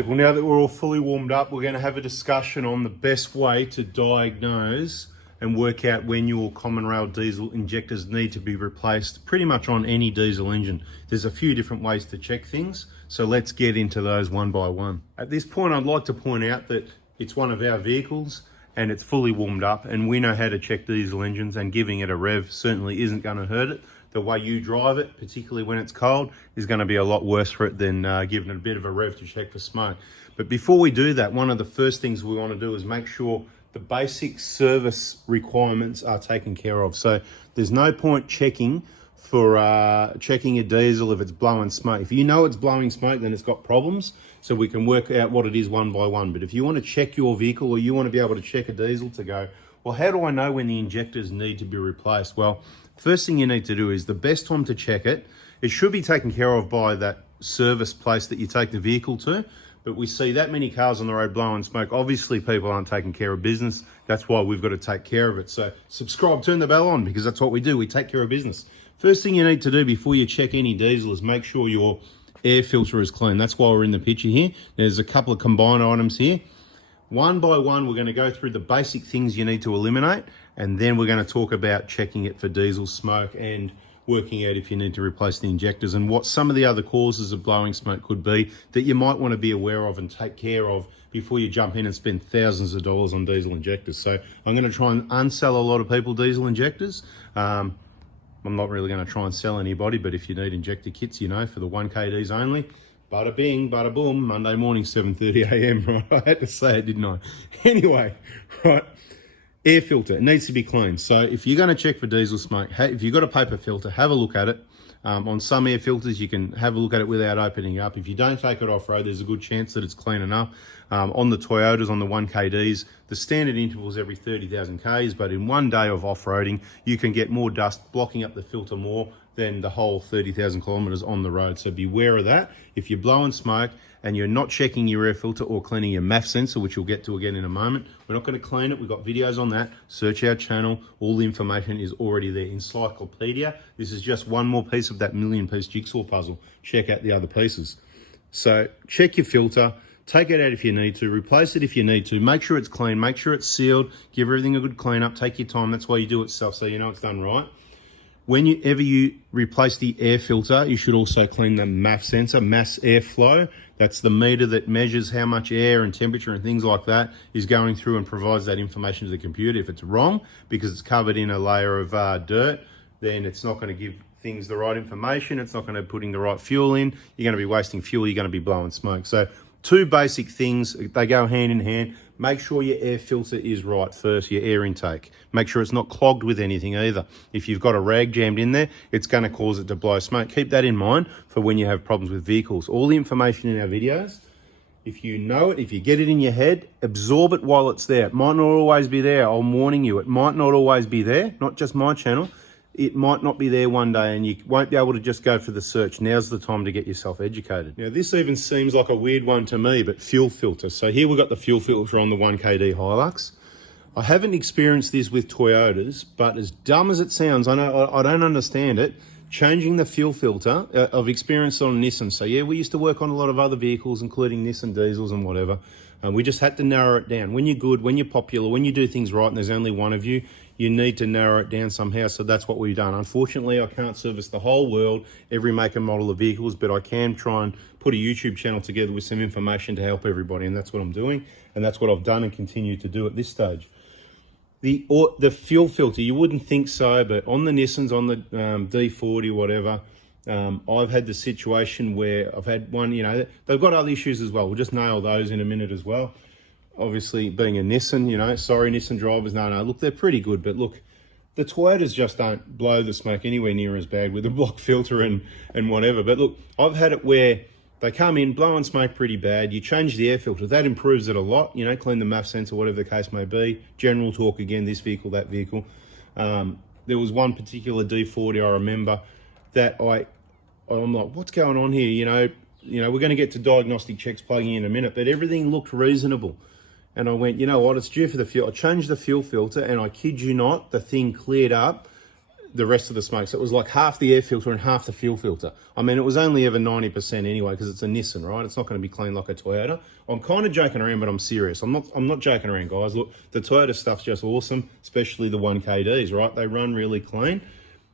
people, now that we're all fully warmed up, we're going to have a discussion on the best way to diagnose and work out when your common rail diesel injectors need to be replaced pretty much on any diesel engine. There's a few different ways to check things, so let's get into those one by one. At this point, I'd like to point out that it's one of our vehicles and it's fully warmed up, and we know how to check diesel engines, and giving it a rev certainly isn't going to hurt it. The way you drive it, particularly when it's cold, is going to be a lot worse for it than giving it a bit of a rev to check for smoke. But before we do that, one of the first things we want to do is make sure the basic service requirements are taken care of. So there's no point checking for checking a diesel if it's blowing smoke. If you know it's blowing smoke, then it's got problems, so we can work out what it is one by one. But if you want to check your vehicle, or you want to be able to check a diesel to go, well, how do I know when the injectors need to be replaced? Well, first thing you need to do is the best time to check it. It should be taken care of by that service place that you take the vehicle to, but we see that many cars on the road blowing smoke. Obviously, people aren't taking care of business. That's why we've got to take care of it. So subscribe, turn the bell on, because that's what we do. We take care of business. First thing you need to do before you check any diesel is make sure your air filter is clean. That's why we're in the picture here. There's a couple of combined items here. One by one, we're going to go through the basic things you need to eliminate, and then we're going to talk about checking it for diesel smoke and working out if you need to replace the injectors and what some of the other causes of blowing smoke could be that you might want to be aware of and take care of before you jump in and spend thousands of dollars on diesel injectors. So I'm going to try and unsell a lot of people diesel injectors. I'm not really going to try and sell anybody, but if you need injector kits, you know, for the 1KDs only, bada bing, bada boom, Monday morning, 7:30 a.m, right? I had to say it, didn't I? Anyway, right, air filter, it needs to be cleaned. So if you're going to check for diesel smoke, if you've got a paper filter, have a look at it. On some air filters, you can have a look at it without opening it up. If you don't take it off-road, there's a good chance that it's clean enough. On the Toyotas, on the 1KDs, the standard interval is every 30,000 Ks, but in one day of off-roading, you can get more dust blocking up the filter more than the whole 30,000 kilometers on the road. So beware of that. If you're blowing smoke and you're not checking your air filter or cleaning your MAF sensor, which we'll get to again in a moment, we're not going to clean it. We've got videos on that. Search our channel. All the information is already there. Encyclopedia. This is just one more piece of that million-piece jigsaw puzzle. Check out the other pieces. So check your filter. Take it out if you need to. Replace it if you need to. Make sure it's clean. Make sure it's sealed. Give everything a good clean up. Take your time. That's why you do it yourself, so you know it's done right. Whenever you replace the air filter, you should also clean the MAF sensor, mass airflow. That's the meter that measures how much air and temperature and things like that is going through and provides that information to the computer. If it's wrong, because it's covered in a layer of dirt, then it's not going to give things the right information. It's not going to be putting the right fuel in. You're going to be wasting fuel. You're going to be blowing smoke. So two basic things, they go hand in hand. Make sure your air filter is right first, your air intake. Make sure it's not clogged with anything either. If you've got a rag jammed in there, it's going to cause it to blow smoke. Keep that in mind for when you have problems with vehicles. All the information in our videos, if you know it, if you get it in your head, absorb it while it's there. It might not always be there. I'm warning you, it might not always be there, not just my channel. It might not be there one day, and you won't be able to just go for the search. Now's the time to get yourself educated. Now, this even seems like a weird one to me, but fuel filter. So here we've got the fuel filter on the 1KD Hilux. I haven't experienced this with Toyotas, but as dumb as it sounds, I know I don't understand it. Changing the fuel filter, I've experienced it on Nissan. So yeah, we used to work on a lot of other vehicles, including Nissan diesels and whatever. And we just had to narrow it down. When you're good, when you're popular, when you do things right and there's only one of you, you need to narrow it down somehow. So that's what we've done. Unfortunately, I can't service the whole world, every make and model of vehicles, but I can try and put a YouTube channel together with some information to help everybody. And that's what I'm doing. And that's what I've done and continue to do at this stage. The fuel filter, you wouldn't think so, but on the Nissans, on the D40, whatever, I've had the situation where I've had one, you know, they've got other issues as well. We'll just nail those in a minute as well. Obviously, being a Nissan, you know, sorry, Nissan drivers, no, look, they're pretty good, but look, the Toyotas just don't blow the smoke anywhere near as bad with a block filter and whatever. But look, I've had it where they come in, blowing smoke pretty bad. You change the air filter. That improves it a lot. You know, clean the MAF sensor, whatever the case may be. General talk again, this vehicle, that vehicle. There was one particular D40 I remember that I'm like, what's going on here? You know, we're going to get to diagnostic checks plugging in a minute, but everything looked reasonable. And I went, you know what, it's due for the fuel. I changed the fuel filter, and I kid you not, the thing cleared up the rest of the smoke. So it was like half the air filter and half the fuel filter. I mean, it was only ever 90% anyway, because it's a Nissan, right? It's not going to be clean like a Toyota. I'm kind of joking around, but I'm serious. I'm not joking around, guys. Look, the Toyota stuff's just awesome, especially the 1KDs, right? They run really clean.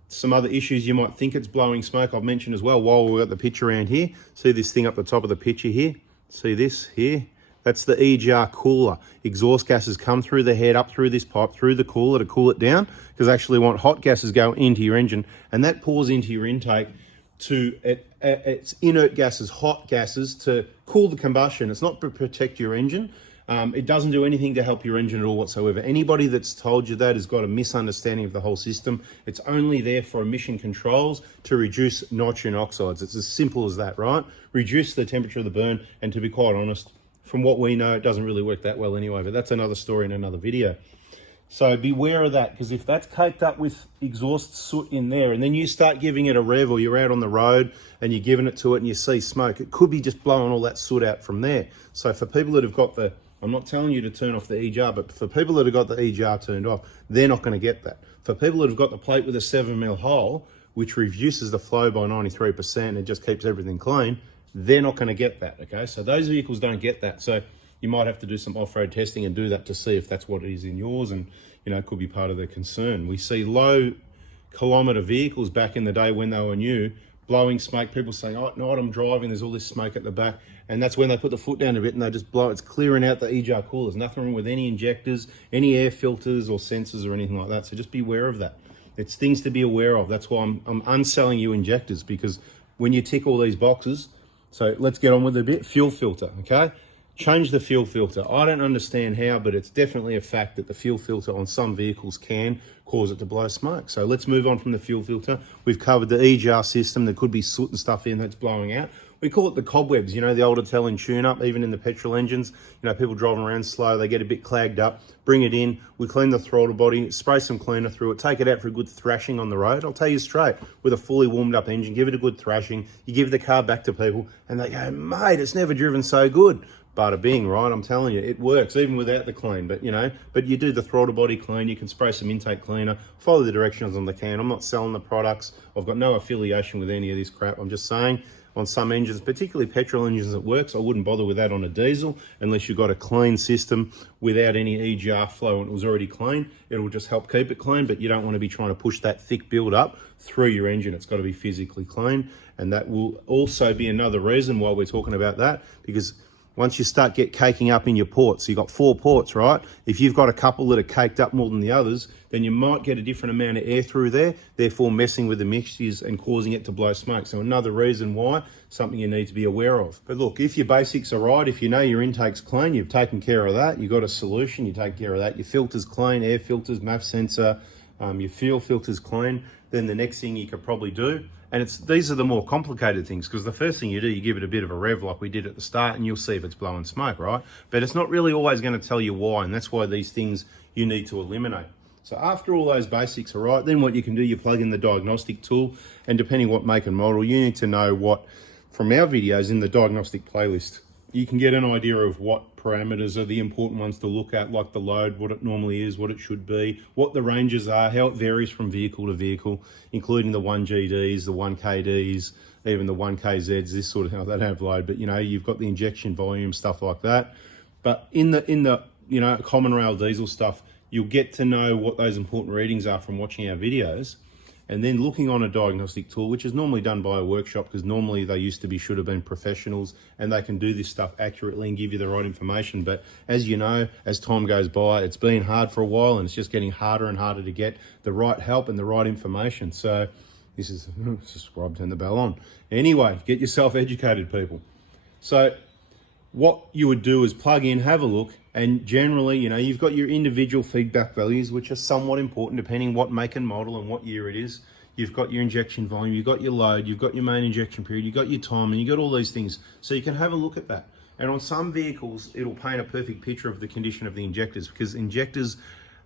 Some other issues you might think it's blowing smoke, I've mentioned as well while we've got the picture around here. See this thing up the top of the picture here? See this here? That's the EGR cooler. Exhaust gases come through the head, up through this pipe, through the cooler to cool it down, because actually want hot gases go into your engine, and that pours into your intake to, it's inert gases, hot gases to cool the combustion. It's not to protect your engine. It doesn't do anything to help your engine at all whatsoever. Anybody that's told you that has got a misunderstanding of the whole system. It's only there for emission controls to reduce nitrogen oxides. It's as simple as that, right? Reduce the temperature of the burn, and to be quite honest, from what we know, it doesn't really work that well anyway, but that's another story in another video. So beware of that, because if that's caked up with exhaust soot in there, and then you start giving it a rev, or you're out on the road and you're giving it to it and you see smoke, it could be just blowing all that soot out from there. So for people that have got the, I'm not telling you to turn off the EGR, but for people that have got the EGR turned off, they're not going to get that. For people that have got the plate with a 7mm hole, which reduces the flow by 93% and just keeps everything clean, they're not going to get that, okay? So those vehicles don't get that. So you might have to do some off-road testing and do that to see if that's what it is in yours, and, you know, it could be part of the concern. We see low kilometre vehicles back in the day when they were new, blowing smoke, people saying, oh, no, I'm driving, there's all this smoke at the back, and that's when they put the foot down a bit and they just blow. It's clearing out the EGR coolers. Nothing wrong with any injectors, any air filters or sensors or anything like that. So just be aware of that. It's things to be aware of. That's why I'm unselling you injectors, because when you tick all these boxes, so let's get on with it a bit. Fuel filter, okay? Change the fuel filter. I don't understand how, but it's definitely a fact that the fuel filter on some vehicles can cause it to blow smoke. So let's move on from the fuel filter. We've covered the EGR system. There could be soot and stuff in that's blowing out. We call it the cobwebs, you know, the old Italian tune-up, even in the petrol engines. You know, people driving around slow, they get a bit clagged up. Bring it in, we clean the throttle body, spray some cleaner through it, take it out for a good thrashing on the road. I'll tell you straight, with a fully warmed up engine, give it a good thrashing. You give the car back to people and they go, mate, it's never driven so good. Bada bing, right? I'm telling you, it works even without the clean. But, you know, but you do the throttle body clean, you can spray some intake cleaner, follow the directions on the can. I'm not selling the products. I've got no affiliation with any of this crap. I'm just saying, on some engines, particularly petrol engines, it works. I wouldn't bother with that on a diesel unless you've got a clean system without any EGR flow and it was already clean. It'll just help keep it clean, but you don't want to be trying to push that thick build up through your engine. It's got to be physically clean. And that will also be another reason why we're talking about that, because once you start caking up in your ports, you've got 4 ports, right? If you've got a couple that are caked up more than the others, then you might get a different amount of air through there, therefore messing with the mixtures and causing it to blow smoke. So another reason why, something you need to be aware of. But look, if your basics are right, if you know your intake's clean, you've taken care of that, you've got a solution, you take care of that, your filter's clean, air filters, MAF sensor, your fuel filter's clean, then the next thing you could probably do, and these are the more complicated things, because the first thing you do, you give it a bit of a rev like we did at the start and you'll see if it's blowing smoke, right? But it's not really always going to tell you why, and that's why these things you need to eliminate. So after all those basics are right, then what you can do, you plug in the diagnostic tool, and depending what make and model, you need to know what, from our videos in the diagnostic playlist, you can get an idea of what parameters are the important ones to look at, like the load, what it normally is, what it should be, what the ranges are, how it varies from vehicle to vehicle, including the 1GDs, the 1KDs, even the 1KZs, this sort of thing. They don't have load, but you know, you've got the injection volume, stuff like that. But in the you know, common rail diesel stuff, you'll get to know what those important readings are from watching our videos. And then looking on a diagnostic tool, which is normally done by a workshop, because normally they should have been professionals and they can do this stuff accurately and give you the right information. But as you know, as time goes by, it's been hard for a while and it's just getting harder and harder to get the right help and the right information. So this is, subscribe, turn the bell on. Anyway, get yourself educated, people. So what you would do is plug in, have a look, and generally, you know, you've got your individual feedback values, which are somewhat important depending what make and model and what year it is. You've got your injection volume, you've got your load, you've got your main injection period, you've got your time, and you've got all these things. So you can have a look at that. And on some vehicles, it'll paint a perfect picture of the condition of the injectors, because injectors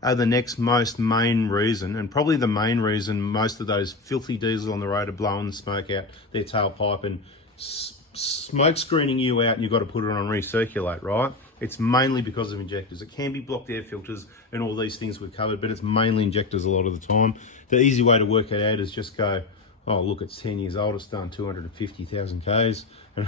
are the next most main reason, and probably the main reason most of those filthy diesels on the road are blowing the smoke out their tailpipe and smoke screening you out, and you've got to put it on recirculate, right? It's mainly because of injectors. It can be blocked air filters and all these things we've covered, but it's mainly injectors a lot of the time. The easy way to work it out is just go, oh, look, it's 10 years old, it's done 250,000 Ks. And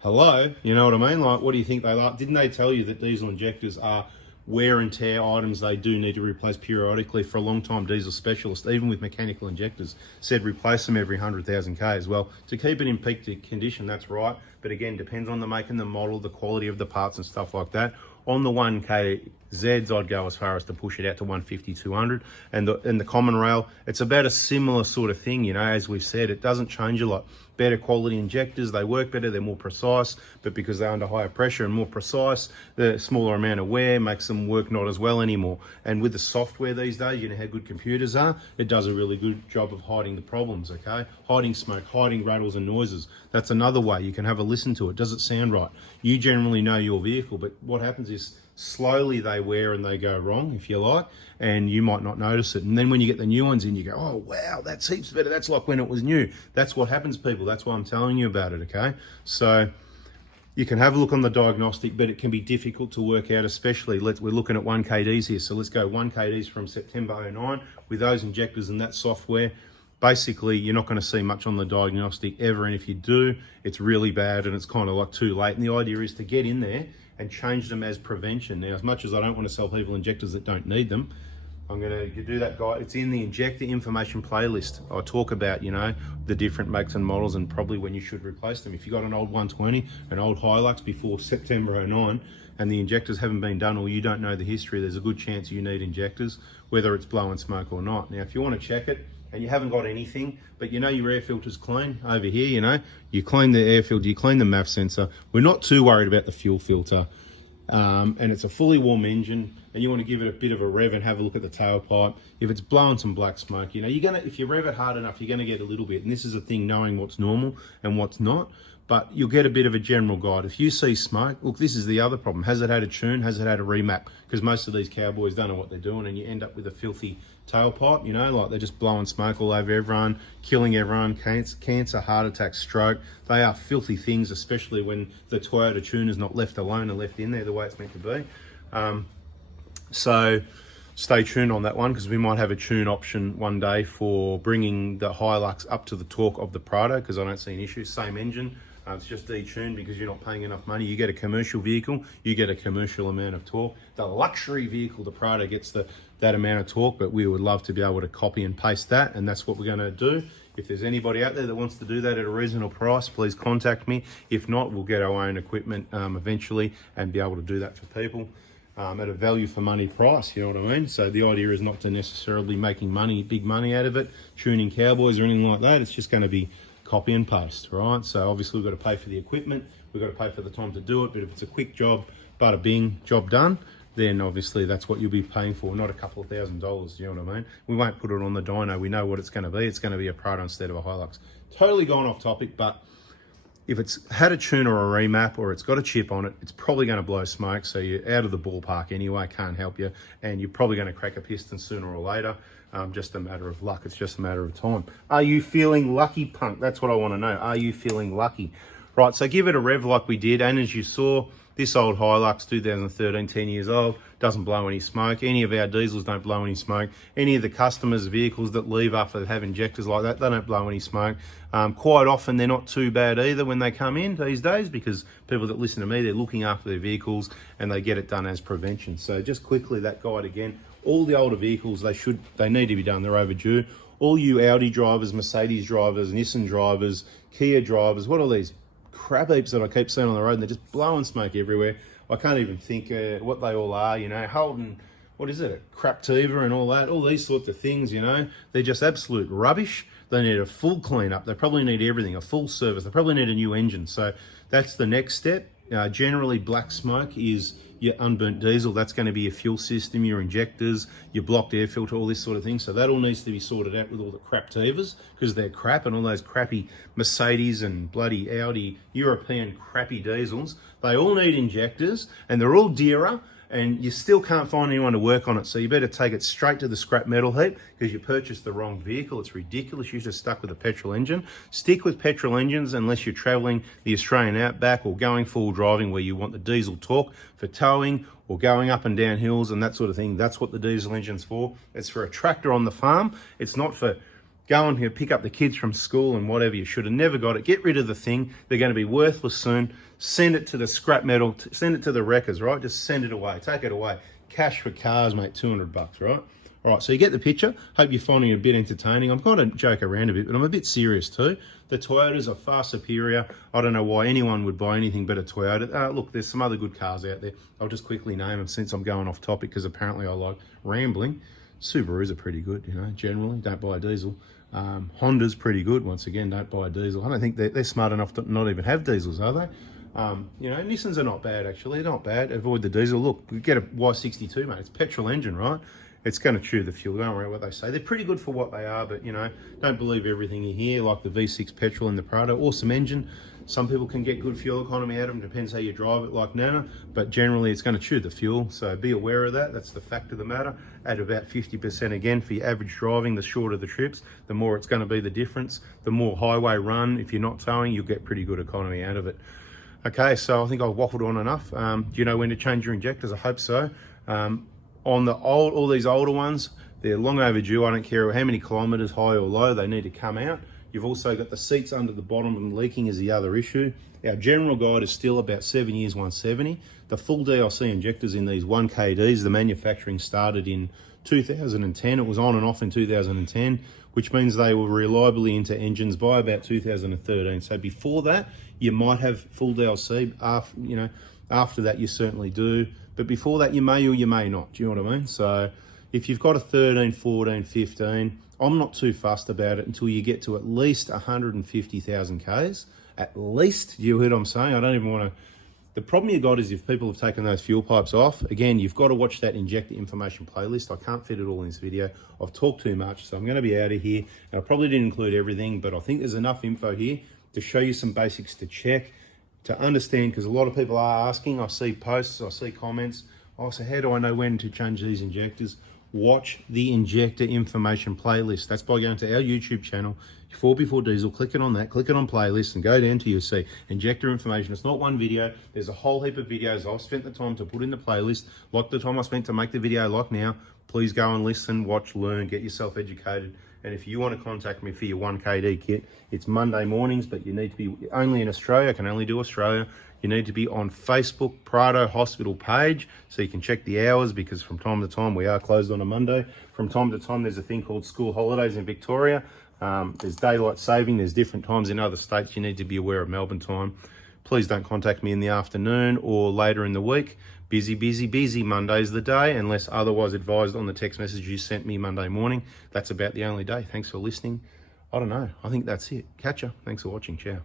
hello, you know what I mean? Like, what do you think they like? Didn't they tell you that diesel injectors are wear and tear items they do need to replace periodically? For a long time, diesel specialists, even with mechanical injectors, said replace them every 100,000 Ks. Well, to keep it in peak condition, that's right. But again, depends on the make and the model, the quality of the parts and stuff like that. On the 1KZs, I'd go as far as to push it out to 150, 200. And the common rail, it's about a similar sort of thing, you know, as we've said, it doesn't change a lot. Better quality injectors, they work better, they're more precise, but because they're under higher pressure and more precise, the smaller amount of wear makes them work not as well anymore. And with the software these days, you know how good computers are, it does a really good job of hiding the problems, okay? Hiding smoke, hiding rattles and noises. That's another way. You can have a listen to it. Does it sound right? You generally know your vehicle, but what happens is slowly they wear and they go wrong, if you like, and you might not notice it. And then when you get the new ones in, you go, oh, wow, that's heaps better. That's like when it was new. That's what happens, people. That's why I'm telling you about it, okay? So you can have a look on the diagnostic, but it can be difficult to work out, especially, we're looking at 1KDs here. So let's go 1KDs from September 09 with those injectors and that software. Basically, you're not going to see much on the diagnostic ever, and if you do, it's really bad and it's kind of like too late. And the idea is to get in there and change them as prevention. Now, as much as I don't want to sell people injectors that don't need them, I'm going to do that, guy. It's in the injector information playlist. I talk about, you know, the different makes and models and probably when you should replace them. If you got an old 120, an old Hilux before September 09, and the injectors haven't been done, or you don't know the history, there's a good chance you need injectors, whether it's blowing smoke or not. Now, if you want to check it, and you haven't got anything, but you know your air filter's clean over here, you know, you clean the air filter, you clean the MAF sensor. We're not too worried about the fuel filter. And it's a fully warm engine, and you want to give it a bit of a rev and have a look at the tailpipe. If it's blowing some black smoke, you know, if you rev it hard enough, you're gonna get a little bit. And this is a thing, knowing what's normal and what's not. But you'll get a bit of a general guide. If you see smoke, look, this is the other problem. Has it had a tune? Has it had a remap? Because most of these cowboys don't know what they're doing, and you end up with a filthy tailpipe, you know, like they're just blowing smoke all over everyone, killing everyone, cancer, heart attack, stroke. They are filthy things, especially when the Toyota tune is not left alone and left in there the way it's meant to be. So stay tuned on that one, because we might have a tune option one day for bringing the Hilux up to the torque of the Prado, because I don't see an issue. Same engine. It's just detuned because you're not paying enough money. You get a commercial vehicle, you get a commercial amount of torque. The luxury vehicle, the Prado, gets that amount of torque, but we would love to be able to copy and paste that, and that's what we're going to do. If there's anybody out there that wants to do that at a reasonable price, please contact me. If not, we'll get our own equipment eventually and be able to do that for people at a value for money price, you know what I mean? So the idea is not to necessarily making money, big money out of it, tuning cowboys or anything like that. It's just going to be copy and paste, right? So obviously we've got to pay for the equipment, we've got to pay for the time to do it, but if it's a quick job, bada bing, job done, then obviously that's what you'll be paying for, not a couple of $1,000s, you know what I mean? We won't put it on the dyno, we know what it's going to be. It's going to be a Prado instead of a Hilux. Totally gone off topic, but if it's had a tune or a remap or it's got a chip on it, it's probably going to blow smoke, so you're out of the ballpark anyway, can't help you, and you're probably going to crack a piston sooner or later. Just a matter of luck. It's just a matter of time. Are you feeling lucky, punk? That's what I want to know. Are you feeling lucky? Right, so give it a rev like we did, and as you saw, this old Hilux, 2013, 10 years old, doesn't blow any smoke. Any of our diesels don't blow any smoke. Any of the customers' vehicles that leave after they have injectors like that, they don't blow any smoke. Quite often, they're not too bad either when they come in these days, because people that listen to me, they're looking after their vehicles and they get it done as prevention. So just quickly, that guide again. All the older vehicles, they need to be done. They're overdue. All you Audi drivers, Mercedes drivers, Nissan drivers, Kia drivers, what are these crap heaps that I keep seeing on the road, and they're just blowing smoke everywhere. I can't even think what they all are, you know, Holden, what is it, a Craptiva and all that, all these sorts of things, you know, they're just absolute rubbish. They need a full cleanup. They probably need everything, a full service. They probably need a new engine. So that's the next step. Generally, black smoke is your unburnt diesel. That's going to be your fuel system, your injectors, your blocked air filter, all this sort of thing. So that all needs to be sorted out with all the Craptivas, because they're crap, and all those crappy Mercedes and bloody Audi European crappy diesels. They all need injectors, and they're all dearer, and you still can't find anyone to work on it. So you better take it straight to the scrap metal heap because you purchased the wrong vehicle. It's ridiculous. You're just stuck with a petrol engine. Stick with petrol engines unless you're traveling the Australian outback or going full driving where you want the diesel torque for towing or going up and down hills and that sort of thing. That's what the diesel engine's for. It's for a tractor on the farm. It's not for going here, pick up the kids from school and whatever. You should have never got it. Get rid of the thing. They're going to be worthless soon. Send it to the scrap metal. Send it to the wreckers, right? Just send it away. Take it away. Cash for cars, mate, $200, right? All right, so you get the picture. Hope you're finding it a bit entertaining. I'm kind of joke around a bit, but I'm a bit serious too. The Toyotas are far superior. I don't know why anyone would buy anything but a Toyota. Look, there's some other good cars out there. I'll just quickly name them since I'm going off topic because apparently I like rambling. Subarus are pretty good, you know, generally. Don't buy a diesel. Honda's pretty good. Once again, don't buy a diesel. I don't think they're smart enough to not even have diesels, are they? You know, Nissans are not bad, actually. They're not bad. Avoid the diesel. Look, you get a Y62, mate. It's petrol engine, right? It's going to chew the fuel. Don't worry what they say. They're pretty good for what they are, but, you know, don't believe everything you hear, like the V6 petrol in the Prado. Awesome engine. Some people can get good fuel economy out of them. Depends how you drive it, like Nana. But generally, it's going to chew the fuel. So be aware of that. That's the fact of the matter. Add about 50% again for your average driving. The shorter the trips, the more it's going to be the difference. The more highway run, if you're not towing, you'll get pretty good economy out of it. Okay, so I think I've waffled on enough. Do you know when to change your injectors? I hope so. On the all these older ones, they're long overdue. I don't care how many kilometers, high or low, they need to come out. You've also got the seats under the bottom and leaking is the other issue. Our general guide is still about 7 years, 170. The full DLC injectors in these 1KDs, the manufacturing started in 2010. It was on and off in 2010, which means they were reliably into engines by about 2013. So before that, you might have full DLC. After that, you certainly do. But before that, you may or you may not. Do you know what I mean? So if you've got a 13, 14, 15, I'm not too fussed about it until you get to at least 150,000 Ks. At least, you heard what I'm saying? I don't even want to... The problem you got is if people have taken those fuel pipes off, again, you've got to watch that injector information playlist. I can't fit it all in this video. I've talked too much, so I'm going to be out of here. And I probably didn't include everything, but I think there's enough info here to show you some basics to check, to understand, because a lot of people are asking. I see posts, I see comments. Oh, so how do I know when to change these injectors? Watch the injector information playlist. That's by going to our YouTube channel, 4before Diesel, click it on that, click it on playlist and go down to you see injector information. It's not one video. There's a whole heap of videos I've spent the time to put in the playlist, like the time I spent to make the video like now. Please go and listen, watch, learn, get yourself educated. And if you want to contact me for your 1KD kit, it's Monday mornings, but you need to be only in Australia. I can only do Australia. You need to be on Facebook Prado Hospital page so you can check the hours, because from time to time we are closed on a Monday. From time to time there's a thing called school holidays in Victoria. There's daylight saving. There's different times in other states. You need to be aware of Melbourne time. Please don't contact me in the afternoon or later in the week. Busy, busy, busy. Monday's the day, unless otherwise advised on the text message you sent me Monday morning. That's about the only day. Thanks for listening. I don't know. I think that's it. Catch ya. Thanks for watching. Ciao.